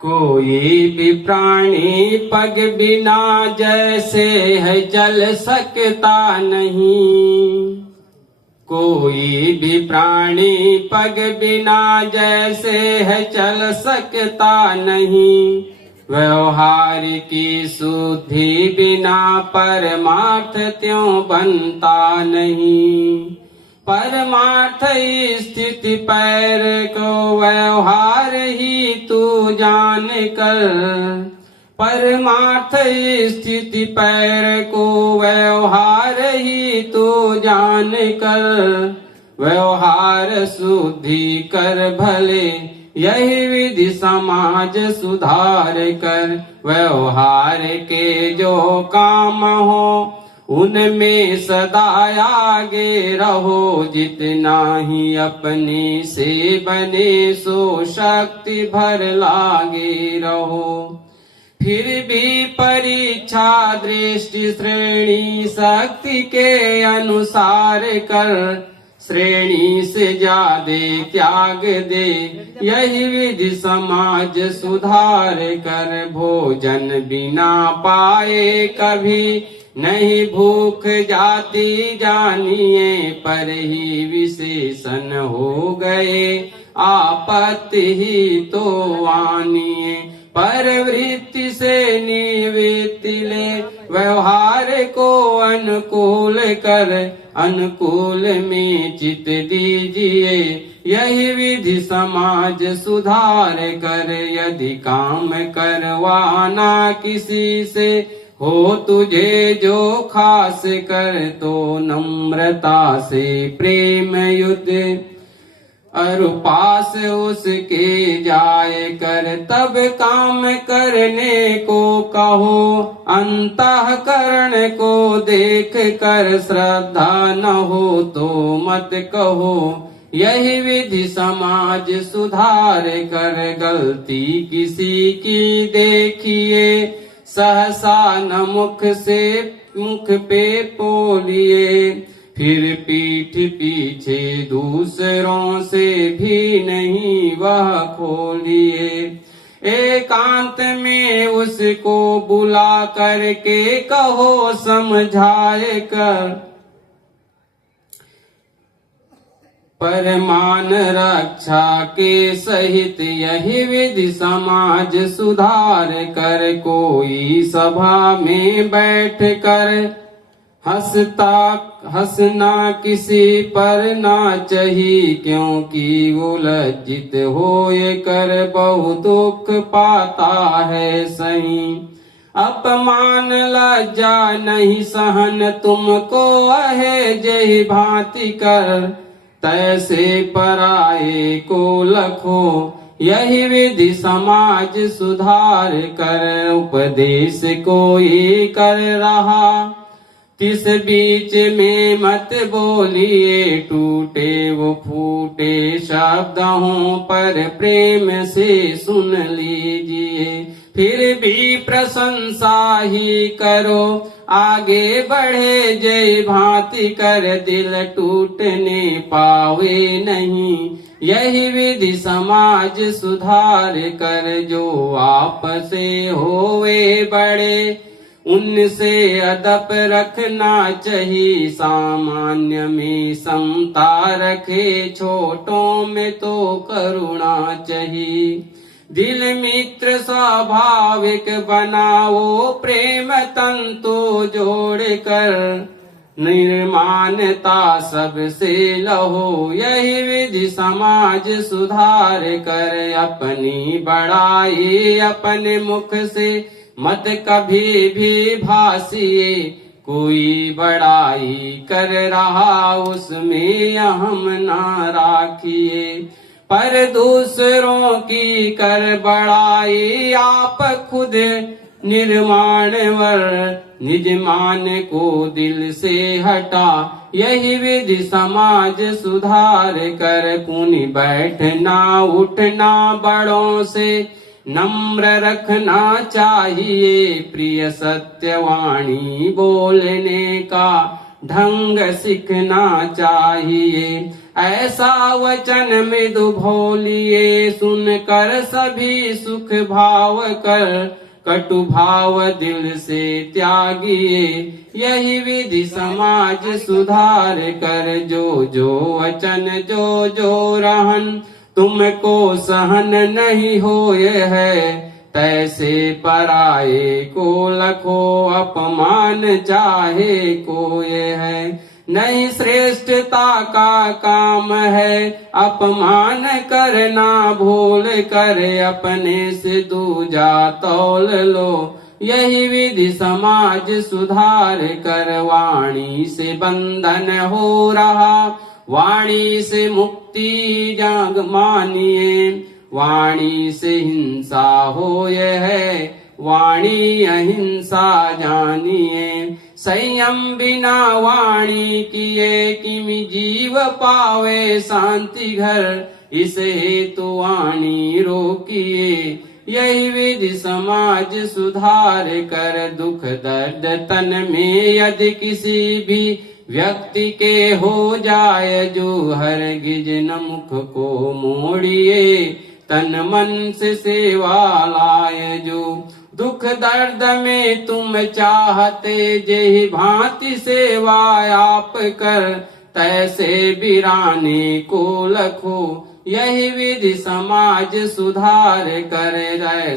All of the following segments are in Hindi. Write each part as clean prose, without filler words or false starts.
कोई भी प्राणी पग बिना जैसे है चल सकता नहीं। कोई भी प्राणी पग बिना जैसे है चल सकता नहीं। व्यवहार की शुद्धि बिना परमार्थ त्यों बनता नहीं। परमार्थ स्थिति पैर को व्यवहार ही तू जान कर। परमार्थ स्थिति पैर को व्यवहार ही तू जान कर। व्यवहार शुद्धि कर भले यही विधि समाज सुधार कर। व्यवहार के जो काम हो उनमें सदा आगे रहो। जितना ही अपने से बने सो शक्ति भर लागे रहो। फिर भी परीक्षा दृष्टि श्रेणी शक्ति के अनुसार कर। श्रेणी से ज्यादा त्याग दे यही विधि समाज सुधार कर। भोजन बिना पाए कभी नहीं भूख जाती जानिए। पर ही विशेषण हो गए आपत्ति ही तो आनिए। पर वृत्ति से निवृत्ति ले व्यवहार को अनुकूल कर। अनुकूल में चित दीजिए यही विधि समाज सुधार कर। यदि काम करवाना किसी से हो तुझे जो खास कर। तो नम्रता से प्रेम युद्ध और पास उसके जाए कर। तब काम करने को कहो अंतःकरण को देख कर। श्रद्धा न हो तो मत कहो यही विधि समाज सुधार कर। गलती किसी की देखिए सहसा न मुख पे बोलिए। फिर पीठ पीछे दूसरों से भी नहीं वह खोलिए। एकांत में उसको बुला करके कहो समझाए कर। परमान रक्षा के सहित यही विधि समाज सुधार कर। कोई सभा में बैठ कर हंसना किसी पर ना चाहिए। क्योंकि वो लज्जित होए कर बहु दुख पाता है सही। अपमान लज्जा नहीं सहन तुमको है जही भांति कर। तैसे पराये को लखो यही विधि समाज सुधार कर। उपदेश कोई कर रहा तिस बीच में मत बोलिए। टूटे वो फूटे शब्द हों पर प्रेम से सुन लीजिए। फिर भी प्रशंसा ही करो आगे बढ़े जय भांति कर। दिल टूटने पावे नहीं यही विधि समाज सुधार कर। जो आप से होवे बड़े उनसे अदब रखना चाहिए। सामान्य में समता रखे छोटों में तो करुणा चाहिए। दिल मित्र स्वाभाविक बनाओ प्रेम तंतु जोड़ कर। निर्माणता सबसे लहो यही विधि समाज सुधार कर। अपनी बड़ाई अपने मुख से मत कभी भी भासिए। कोई बड़ाई कर रहा उसमें अहम ना राखिए। पर दूसरों की कर बड़ाई आप खुद निर्माण वर। निज मान को दिल से हटा यही विधि समाज सुधार कर। पुनि बैठना उठना बड़ों से नम्र रखना चाहिए। प्रिय सत्यवाणी बोलने का ढंग सीखना चाहिए। ऐसा वचन मृदु भोलिए, सुनकर सभी सुख भाव कर, कटु भाव दिल से त्यागिए, यही विधि समाज सुधार कर। जो जो वचन जो जो रहन, तुमको सहन नहीं होए है, तैसे पराये को लखो अपमान चाहे कोए है। नहीं श्रेष्ठता का काम है, अपमान करना भूल कर, अपने से दूजा तौल लो, यही विधि समाज सुधार कर। वाणी से बंधन हो रहा, वाणी से मुक्ति जाग मानिए, वाणी से हिंसा होए है, वाणी अहिंसा जानिए। संयम बिना वाणी किए, किमि जीव पावे शांति घर, इस हेतु वाणी रोकिए, यही विधि समाज सुधार कर। दुख दर्द तन में यदि किसी भी व्यक्ति के हो जाए, जो हरगिज न मुख को मोड़िए, तन मन से सेवा लाए जो। दुख दर्द में तुम चाहते, जेहि भांति सेवा आप कर, तैसे बिराने को लखो, यही विधि समाज सुधार कर।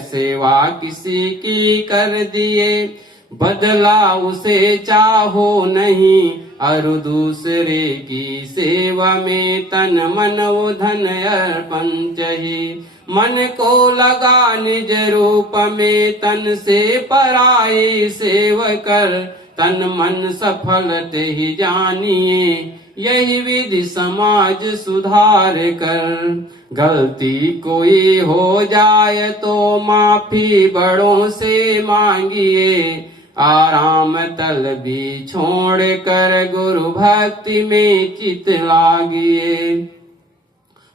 सेवा किसी की कर दिए, बदला उसे चाहो नहीं, और दूसरे की सेवा में तन मन धन अर्पण चाहिए। मन को लगा निज रूप में, तन से पराई सेव कर, तन मन सफल ते ही जानिए, यही विधि समाज सुधार कर। गलती कोई हो जाए तो माफी बड़ों से मांगिए, आराम तलबी छोड़ कर गुरु भक्ति में चित लागिए।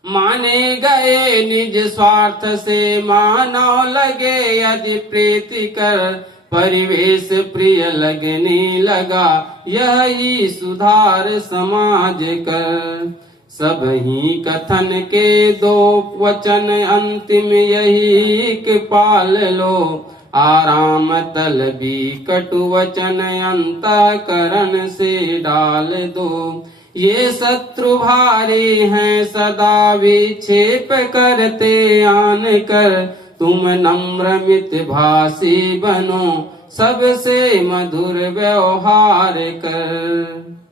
माने गए निज स्वार्थ से, मानव लगे यदि प्रीति कर, परिवेश प्रिय लगने लगा, यही सुधार समाज कर। सब ही कथन के दो वचन अंतिम, यही के पाल लो, आराम तलबी कटु वचन अंतःकरण से डाल दो। ये शत्रु भारी हैं सदा विक्षेप करते आन कर, तुम नम्र मित भाषी बनो, सबसे मधुर व्यवहार कर।